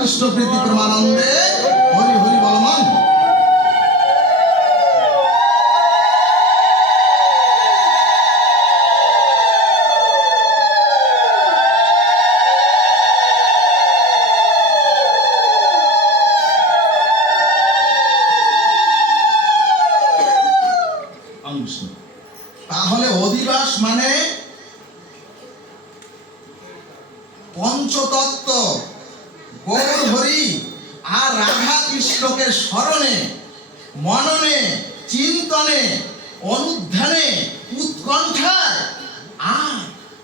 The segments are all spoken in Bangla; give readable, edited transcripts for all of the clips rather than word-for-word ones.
কৃষ্ণ প্রীতি প্রেমানন্দে হরি হরি বলমান। তাহলে অধিবাস মানে পঞ্চতত্ত্ব গৌর হরি আর রাধা কৃষ্ণকে স্মরণে মননে চিন্তনে অনুধ্যানে উৎকণ্ঠায় আর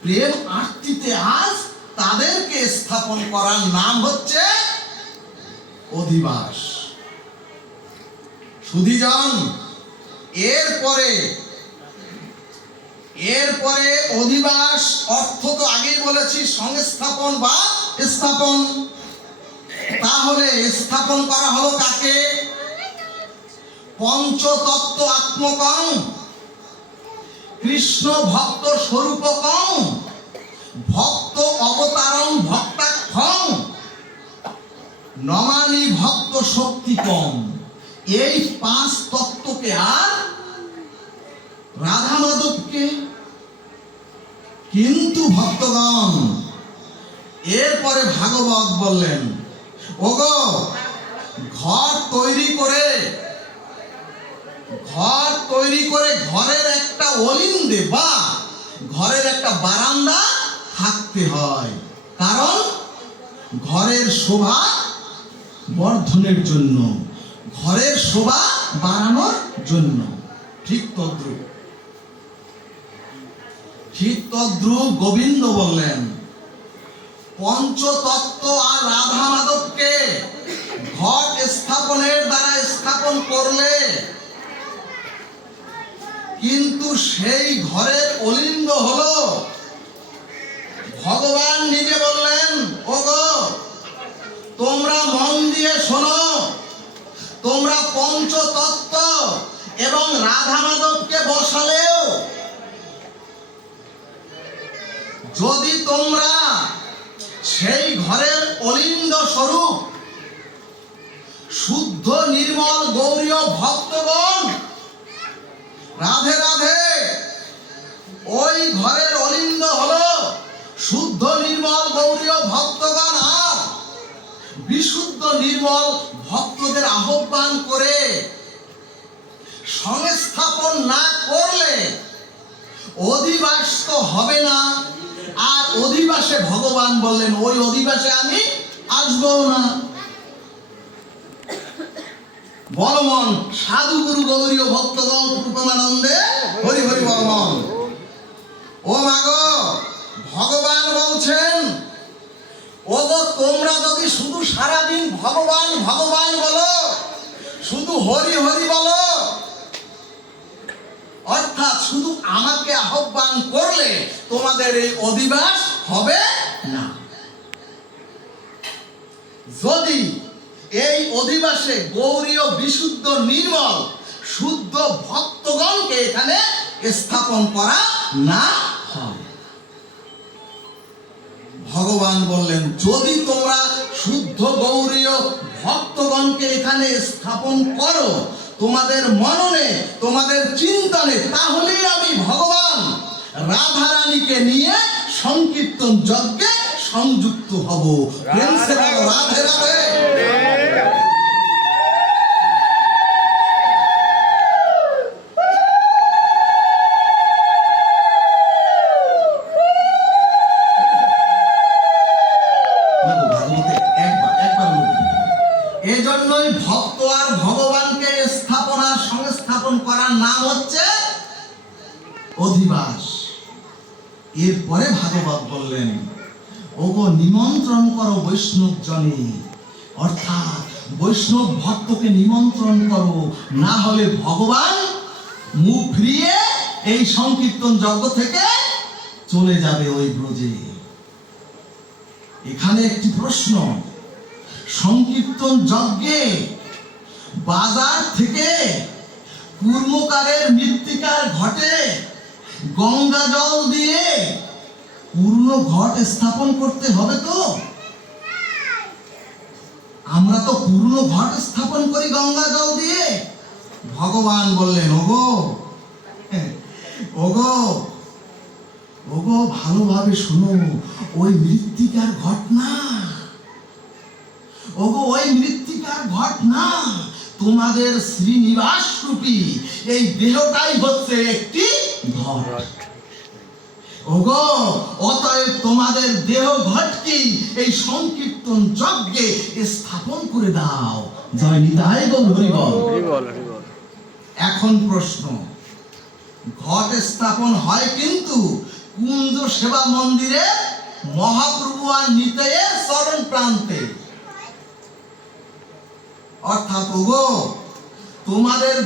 প্রেম আরতিতে আজ তাদেরকে স্থাপন করার নাম হচ্ছে অধিবাস। সুধীজন, এরপরে অধিবাস অর্থ তো আগেই বলেছি সংস্থাপন বা স্থাপন। তাহলে স্থাপন করা হলো কাকে? পঞ্চতত্ত্ব আত্মকং কৃষ্ণ ভক্ত স্বরূপকং ভক্ত অবতারং ভক্তাক্ষং নমানি ভক্ত শক্তিকং। এই পাঁচ তত্ত্বকে আর রাধা মাধবকে। কিন্তু ভক্তগণ, এরপরে ভাগবত বললেন, ওগো ঘর তৈরি করে ঘরের একটা অলিন্দে বা ঘরের একটা বারান্দা থাকতে হয়, কারণ ঘরের শোভা বর্ধনের জন্য, ঘরের শোভা বাড়ানোর জন্য। ঠিক তদ্রূপ গোবিন্দ বললেন, পঞ্চতত্ত্ব আর রাধা মাধবকে ঘট স্থাপনের দ্বারা স্থাপন করলে কিন্তু সেই ঘরের অলিন্দ হলো ভগবান নিজে বললেন, ওগো তোমরা মন দিয়ে শোনো, তোমরা পঞ্চতত্ত্ব এবং রাধা মাধবকে বসালেও যদি তোমরা সেই ঘরের অলিন্দ স্বরূপ শুদ্ধ নির্মল গৌরীয় ভক্তগণ, রাধে রাধে, ওই ঘরের অলিন্দ হলো শুদ্ধ নির্মল গৌরীয় ভক্তগণ, আর বিশুদ্ধ নির্মল ভক্তদের আহ্বান করে সংস্থাপন না করলে অধিবাস তো হবে না। আর অধিবাসে ভগবান বললেন, ওই অধিবাসে আমি আসবো না। বলমন সাধু গুরু গৌরী ভক্তগণ কৃপানন্দে হরি হরি বলমন। ও মাগো, ভগবান বলছেন, ওগো তোমরা যদি শুধু সারাদিন ভগবান ভগবান বলো, শুধু হরি হরি বলো, অর্থাৎ শুধু আমাকে আহ্বান করলে তোমাদের এই অধিবাস হবে না। যদি এই অধিবাসে গৌরীয় বিশুদ্ধ নির্মল শুদ্ধ ভক্তগণকে এখানে স্থাপন করা না হয়, ভগবান বললেন, যদি তোমরা শুদ্ধ গৌরীয় ভক্তগণকে এখানে স্থাপন করো তোমাদের মননে তোমাদের চিন্তনে, তাহলেই আমি ভগবান রাধা রানীকে নিয়ে সংকীর্তন যজ্ঞে সংযুক্ত হব। রাধে রাধে। এজন্যই ভক্ত আর ভগবানকে স্থাপনা সংস্থাপন করার নাম হচ্ছে অধিবাস। এরপরে ভাগবত বললেন, ওগো নিমন্ত্রণ করো বৈষ্ণব জনে, অর্থাৎ বৈষ্ণব ভক্তকে নিমন্ত্রণ করো, না হলে ভগবান মুখ ফিরিয়ে এই সংকীর্তন যজ্ঞ থেকে চলে যাবে ওই ব্রজে। এখানে একটি প্রশ্ন, সংকীর্তন যজ্ঞে বাজার থেকে কূর্মকারের মৃত্তিকার ঘটে গঙ্গা জল দিয়ে পূর্ণ ঘট স্থাপন করতে হবে তো? আমরা তো পূর্ণ ঘট স্থাপন করি গঙ্গা জল দিয়ে। ভগবান বললেন, ওগো ওগো ওগো ভালোভাবে শোনো, ওই মৃত্তিকার ঘট না, ওগো ওই মৃত্তিকার ঘট না, তোমাদের শ্রীনিবাস রূপী এই দেহটাই হচ্ছে একটি ঘট। ওগো অতএব তোমাদের দেহ ঘটকে এই সংকীর্তন যজ্ঞে স্থাপন করে দাও। জয় নিতাই গৌর হরি বল। এখন প্রশ্ন, ঘট স্থাপন হয় কিন্তু কুঞ্জ সেবা মন্দিরে মহাপ্রভু আর নিতাইয়ের চরণ প্রান্তে। অর্থাৎ ওগো তোমাদের